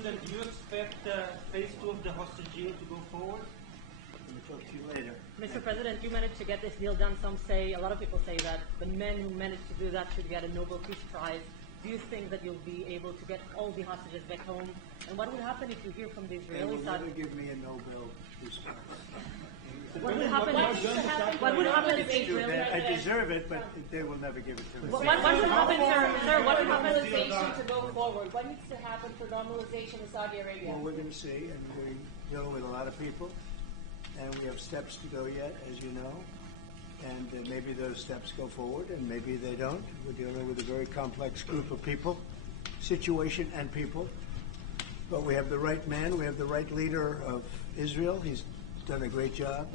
President, do you expect phase 2 of the hostage deal to go forward? Talk to you later. Mr. President, you managed to get this deal done. A lot of people say that the men who managed to do that should get a Nobel Peace Prize. Do you think that you'll be able to get all the hostages back home? And what would happen if you hear from the Israeli side? They will never give me a Nobel Peace Prize. What would happen if the Israeli... I deserve it, but they will never give it to me. What would happen, sir? What would happen normalization to go forward? What needs to happen for normalization in Saudi Arabia? Well, we're going to see, and we're dealing with a lot of people, and we have steps to go yet, as you know, and maybe those steps go forward, and maybe they don't. We're dealing with a very complex group of people, situation and people, but we have the right man, we have the right leader of Israel. He's done a great job,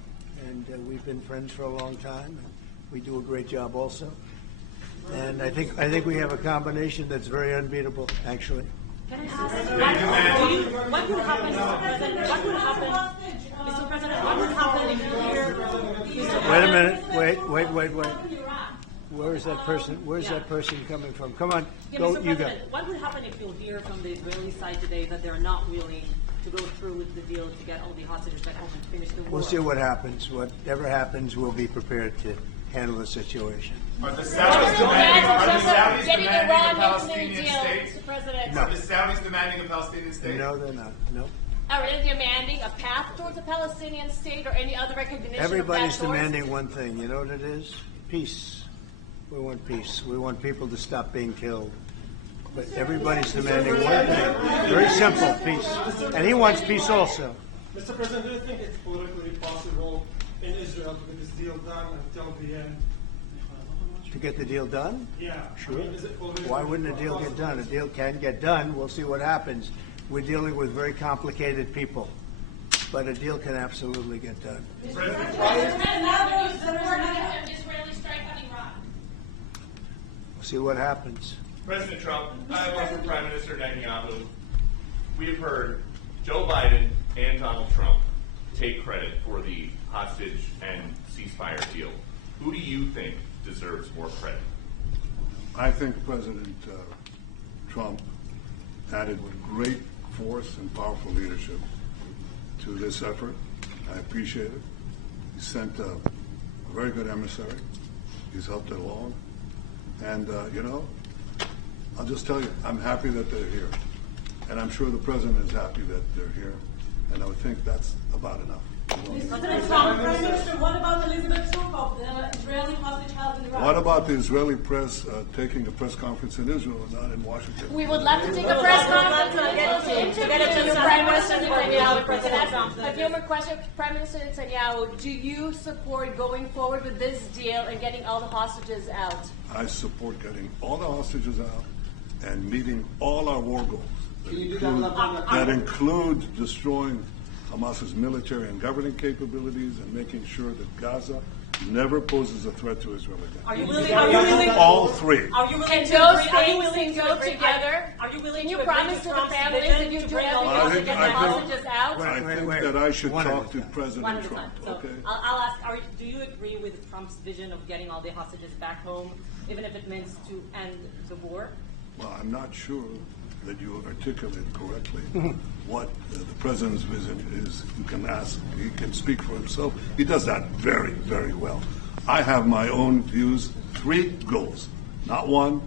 and we've been friends for a long time, and we do a great job also. And I think we have a combination that's very unbeatable, actually. Can I ask, what would happen, Mr. President? What would happen, Mr. President? What would happen if you hear? Wait a minute. Wait. Where is that person? Where's that person coming from? Come on, go. Mr. You go. President, what would happen if you'll hear from the Israeli side today that they're not willing to go through with the deal to get all the hostages back home and finish the war? We'll see what happens. Whatever happens, we'll be prepared to handle the situation. Are the Saudis demanding a Palestinian state? Mr. President. No. Are the Saudis demanding a Palestinian state? No, they're not. No. Are they demanding a path towards a Palestinian state or any other recognition Everybody's of that demanding one thing. You know what it is? Peace. We want peace. We want people to stop being killed. But everybody's demanding one thing. Very simple, peace. And he wants peace also. Mr. President, do you think it's politically possible in Israel to get this deal done until the end? To get the deal done? Yeah. Sure. I mean, is it politically Why wouldn't a deal get done? A deal can get done. We'll see what happens. We're dealing with very complicated people. But a deal can absolutely get done. Israeli strike on Iran. We'll see what happens. President Trump, I work for Prime Minister Netanyahu. We have heard Joe Biden and Donald Trump take credit for the hostage and ceasefire deal. Who do you think deserves more credit? I think President Trump added great force and powerful leadership to this effort. I appreciate it. He sent a very good emissary. He's helped it along. And, I'll just tell you, I'm happy that they're here. And I'm sure the President is happy that they're here. And I would think that's about enough. Prime Minister, what about Elizabeth Sukov, the Israeli hostage held in Iraq? What about the Israeli press taking a press conference in Israel and not in Washington? We would love to take a press conference and interview Prime Minister Netanyahu. A few more questions. Prime Minister Netanyahu, do you support going forward with this deal and getting all the hostages out? I support getting all the hostages out and meeting all our war goals that include destroying Hamas's military and governing capabilities and making sure that Gaza never poses a threat to Israel again. Are you willing? All three. Are you willing And to those agree? Are you things willing can to go agree? together? Are you willing Can to you agree promise to to the Trump's families vision that you to do bring all the everything to get the hostages out? I think wait. that I should One at a talk to time. President One at a Trump. time. So Okay. I'll ask, do you agree with Trump's vision of getting all the hostages back home, even if it means to end the war? Well, I'm not sure that you articulate correctly what the President's vision is. You can ask, he can speak for himself. He does that very, very well. I have my own views, 3 goals. Not 1,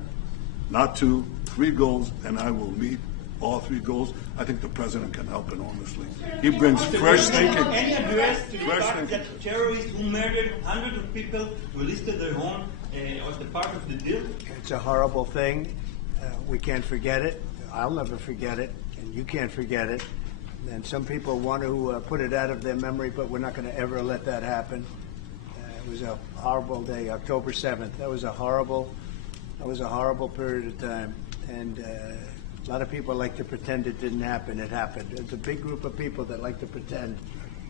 not 2, 3 goals, and I will meet all 3 goals. I think the President can help enormously. He brings fresh thinking. Any address to the fact that terrorists who murdered hundreds of people who listed their own as the part of the deal? It's a horrible thing. We can't forget it. I'll never forget it, and you can't forget it. And some people want to put it out of their memory, but we're not going to ever let that happen. It was a horrible day, October 7th. That was a horrible period of time. And a lot of people like to pretend it didn't happen. It happened. There's a big group of people that like to pretend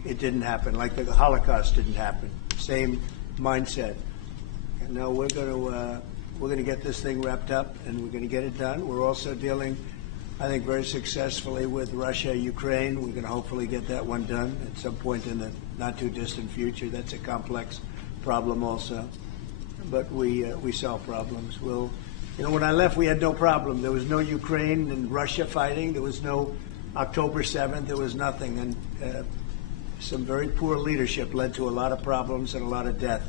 it didn't happen, like the Holocaust didn't happen. Same mindset. And now we're going to get this thing wrapped up, and we're going to get it done. We're also dealing, I think, very successfully with Russia, Ukraine. We're going to hopefully get that one done at some point in the not-too-distant future. That's a complex problem also. But we solve problems. When I left, we had no problem. There was no Ukraine and Russia fighting. There was no October 7th, there was nothing, and some very poor leadership led to a lot of problems and a lot of death.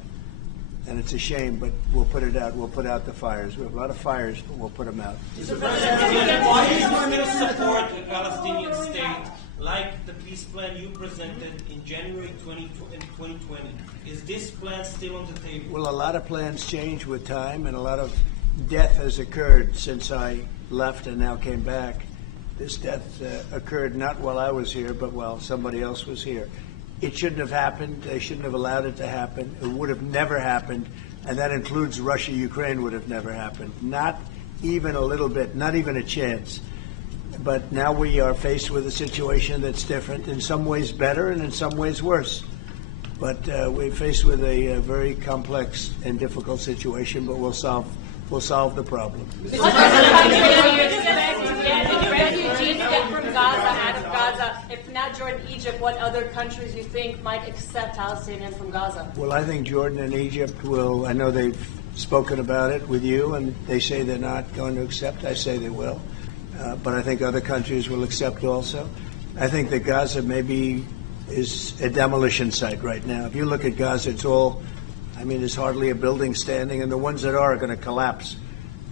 And it's a shame, but we'll put it out. We'll put out the fires. We have a lot of fires, but we'll put them out. Why do you want to support a Palestinian state like the peace plan you presented in January 2020? Is this plan still on the table? Well, a lot of plans change with time, and a lot of death has occurred since I left and now came back. This death occurred not while I was here, but while somebody else was here. It shouldn't have happened. They shouldn't have allowed it to happen. It would have never happened, and that includes Russia. Ukraine would have never happened. Not even a little bit, not even a chance. But now we are faced with a situation that's different, in some ways better and in some ways worse. But we're faced with a very complex and difficult situation, but we'll solve the problem. Refugees get from Gaza, out of Gaza. If not Jordan, Egypt, what other countries you think might accept Palestinians from Gaza? Well, I think Jordan and Egypt will. I know they've spoken about it with you, and they say they're not going to accept. I say they will. But I think other countries will accept also. I think that Gaza maybe is a demolition site right now. If you look at Gaza, it's all, I mean, there's hardly a building standing, and the ones that are going to collapse.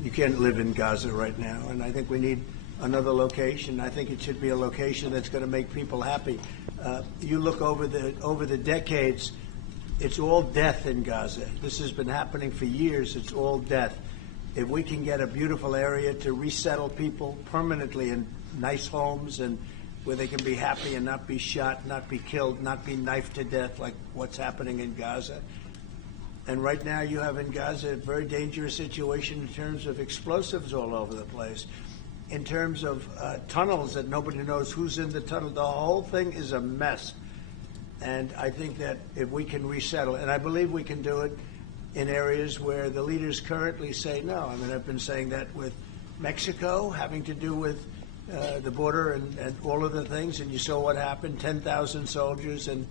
You can't live in Gaza right now, and I think we need another location. I think it should be a location that's going to make people happy. You look over the decades, it's all death in Gaza. This has been happening for years. It's all death. If we can get a beautiful area to resettle people permanently in nice homes and where they can be happy and not be shot, not be killed, not be knifed to death like what's happening in Gaza. And right now you have in Gaza a very dangerous situation in terms of explosives all over the place, in terms of tunnels that nobody knows who's in the tunnel. The whole thing is a mess. And I think that if we can resettle, and I believe we can do it in areas where the leaders currently say no. I mean, I've been saying that with Mexico, having to do with the border and all of the things, and you saw what happened, 10,000 soldiers, and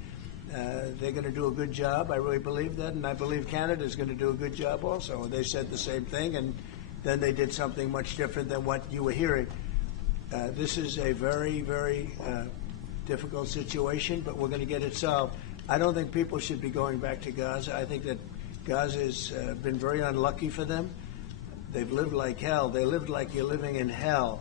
they're going to do a good job. I really believe that, and I believe Canada's going to do a good job also. They said the same thing, and then they did something much different than what you were hearing. This is a very, very difficult situation, but we're going to get it solved. I don't think people should be going back to Gaza. I think that Gaza has been very unlucky for them. They've lived like hell. They lived like you're living in hell.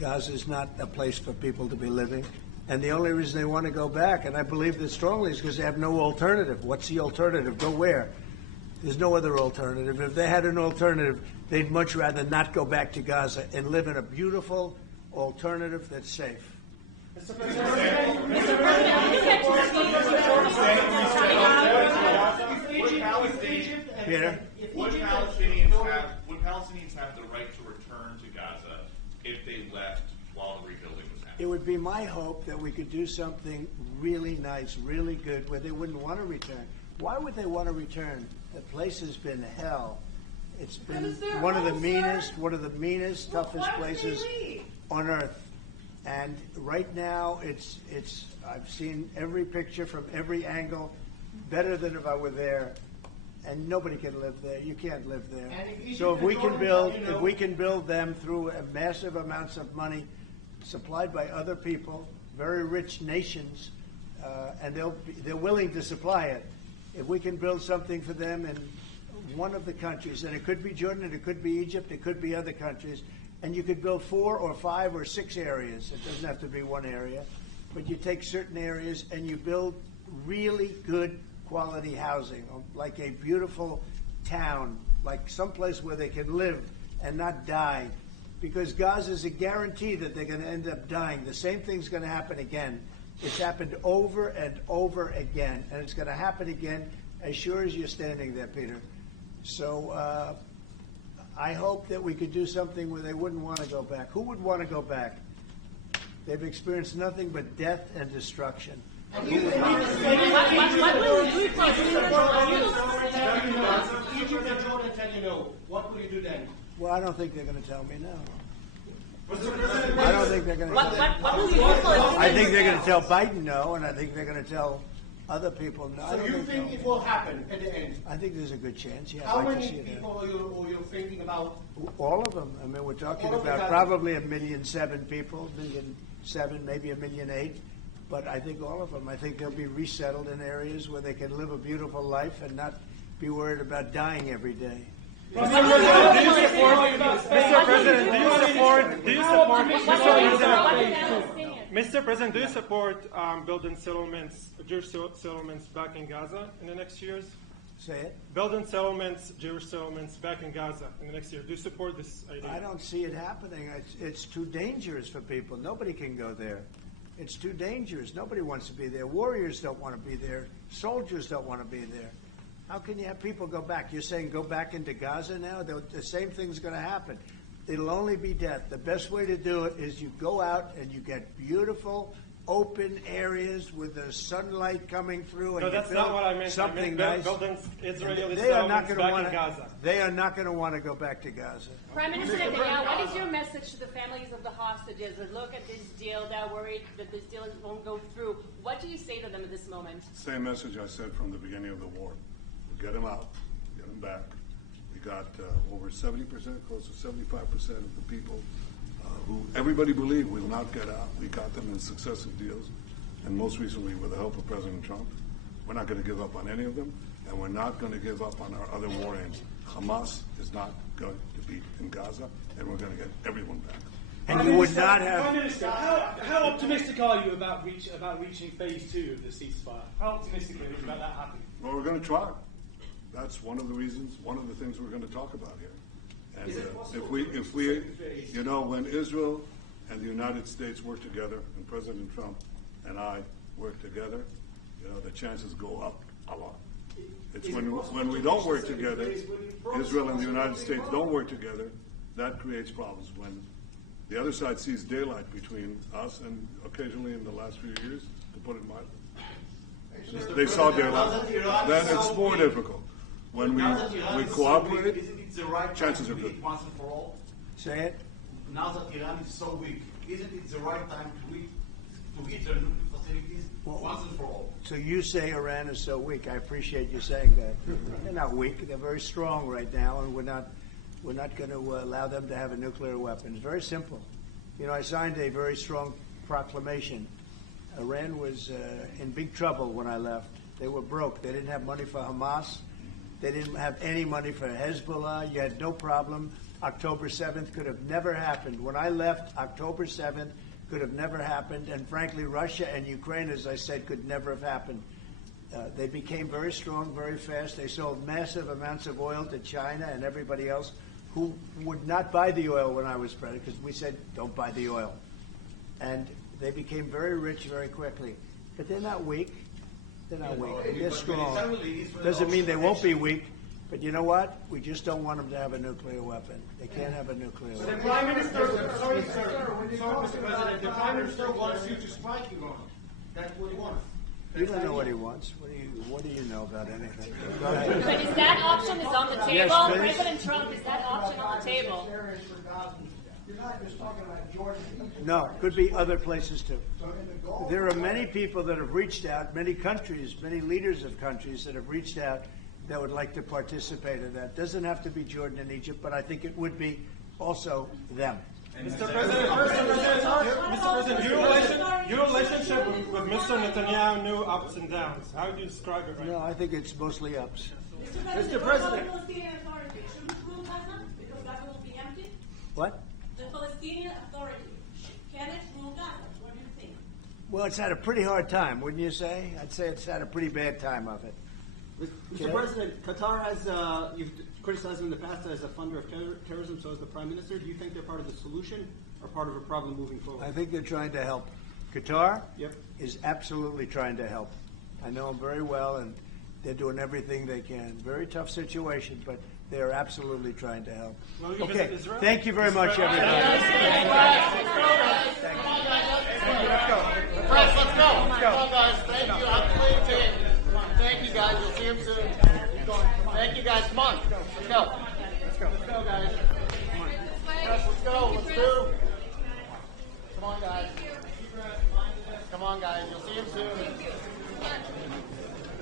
Gaza is not a place for people to be living. And the only reason they want to go back, and I believe this strongly, is because they have no alternative. What's the alternative? Go where? There's no other alternative. If they had an alternative, they'd much rather not go back to Gaza and live in a beautiful alternative that's safe. Mr. President, Mr. Peter? Would Palestinians have the right to return to Gaza if they left while the rebuilding was happening? It would be my hope that we could do something really nice, really good, where they wouldn't want to return. Why would they want to return? The place has been hell. It's been one of the meanest, toughest places on earth. And right now, I've seen every picture from every angle, better than if I were there. And nobody can live there. You can't live there. So if we can build them through massive amounts of money supplied by other people, very rich nations, and they're willing to supply it. If we can build something for them in one of the countries, and it could be Jordan, and it could be Egypt, it could be other countries, and you could build 4 or 5 or 6 areas. It doesn't have to be one area, but you take certain areas and you build really good quality housing, like a beautiful town, like someplace where they can live and not die. Because Gaza is a guarantee that they're going to end up dying. The same thing's going to happen again. It's happened over and over again, and it's going to happen again as sure as you're standing there, Peter. So I hope that we could do something where they wouldn't want to go back. Who would want to go back? They've experienced nothing but death and destruction. What will you do if Egypt and Jordan tell you no? What will you do then? Well, I don't think they're going to tell me no. Mr. President, I don't think they're going to tell me no. what will you do for I think they're going to tell Biden no, and I think they're going to tell Other people, no. I So don't you think so. it will happen at the end? I think there's a good chance. Yeah, How I'd like to many see it people happen. are you thinking about? All of them. I mean, we're talking All of about them. probably 1,000,007 people, 1,000,007, maybe 1,000,008. But I think all of them. I think they'll be resettled in areas where they can live a beautiful life and not be worried about dying every day. Mr. President, do you support building settlements, Jewish settlements back in Gaza in the next years? Say it. Building settlements, Jewish settlements back in Gaza in the next year. Do you support this idea? I don't see it happening. It's too dangerous for people. Nobody can go there. It's too dangerous. Nobody wants to be there. Warriors don't want to be there. Soldiers don't want to be there. How can you have people go back? You're saying go back into Gaza now? The same thing's going to happen. It'll only be death. The best way to do it is you go out and you get beautiful, open areas with the sunlight coming through. And No, that's not what I meant. Something I meant nice. building Israeli They are not settlements going to back want in Gaza. They are not going to want to go back to Gaza. Prime Minister Netanyahu, what is your message to the families of the hostages that look at this deal, that are worried that this deal won't go through? What do you say to them at this moment? Same message I said from the beginning of the war. Get them out, get them back. We got over 70%, close to 75% of the people who everybody believed will not get out. We got them in successive deals, and most recently with the help of President Trump. We're not going to give up on any of them, and we're not going to give up on our other war aims. Hamas is not going to be in Gaza, and we're going to get everyone back. And you would not have. Prime Minister, how optimistic are you about reaching phase 2 of the ceasefire? How optimistic are you about that happening? Well, we're going to try. That's one of the reasons, one of the things we're going to talk about here. And if we, you know, when Israel and the United States work together, and President Trump and I work together, you know, the chances go up a lot. It's when we don't work together, Israel and the United States don't work together, that creates problems. When the other side sees daylight between us, and occasionally in the last few years, to put it mildly, they saw daylight, then it's more difficult. When we cooperate, chances are good. Once and for all? Say it. Now that Iran is so weak, isn't it the right time to hit their nuclear facilities once and for all? So you say Iran is so weak. I appreciate you saying that. They're not weak. They're very strong right now, and we're not going to allow them to have a nuclear weapon. It's very simple. You know, I signed a very strong proclamation. Iran was in big trouble when I left. They were broke. They didn't have money for Hamas. They didn't have any money for Hezbollah. You had no problem. October 7th could have never happened. When I left, October 7th could have never happened. And frankly, Russia and Ukraine, as I said, could never have happened. They became very strong very fast. They sold massive amounts of oil to China and everybody else who would not buy the oil when I was president, because we said, don't buy the oil. And they became very rich very quickly. But they're not weak. They're not weak. They're strong. Doesn't mean they won't be weak. But you know what? We just don't want them to have a nuclear weapon. They can't have a nuclear The weapon. Prime Minister, sorry, Mr. President, the Prime Minister wants you to strike Iran. That's what he wants. You don't know what he wants. What do you know about anything? Go ahead. But is that option is on the table? Yes, please. President Trump, is that option on the table? You're not just talking about Jordan. No, could be other places too. There are many people that have reached out, many countries, many leaders of countries that have reached out that would like to participate in that. Doesn't have to be Jordan and Egypt, but I think it would be also them. Mr. President, your relationship with Mr. Netanyahu knew ups and downs. How do you describe it right No, now? I think it's mostly ups. Mr. President, the Palestinian Authority should rule Gaza because Gaza will be empty. What? The Palestinian Authority can it rule Gaza? What do you think? Well, it's had a pretty hard time, wouldn't you say? I'd say it's had a pretty bad time of it. Mr. President, Qatar has, you've criticized them in the past as a funder of terrorism, so as the Prime Minister. Do you think they're part of the solution or part of a problem moving forward? I think they're trying to help. Qatar Yep. is absolutely trying to help. I know them very well, and they're doing everything they can. Very tough situation, but they are absolutely trying to help. Will you Okay, visit Israel? thank you very much, everybody. Let's go. Come on, guys. Thank you. I'm playing today. Thank you, guys. You'll see him soon. Thank you, guys. Come on. Let's go. Let's go, guys. Yes, let's go. Let's do. Come on, guys. Come on, guys. You'll see him soon.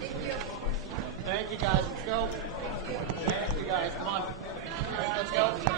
Thank you, guys. Let's go.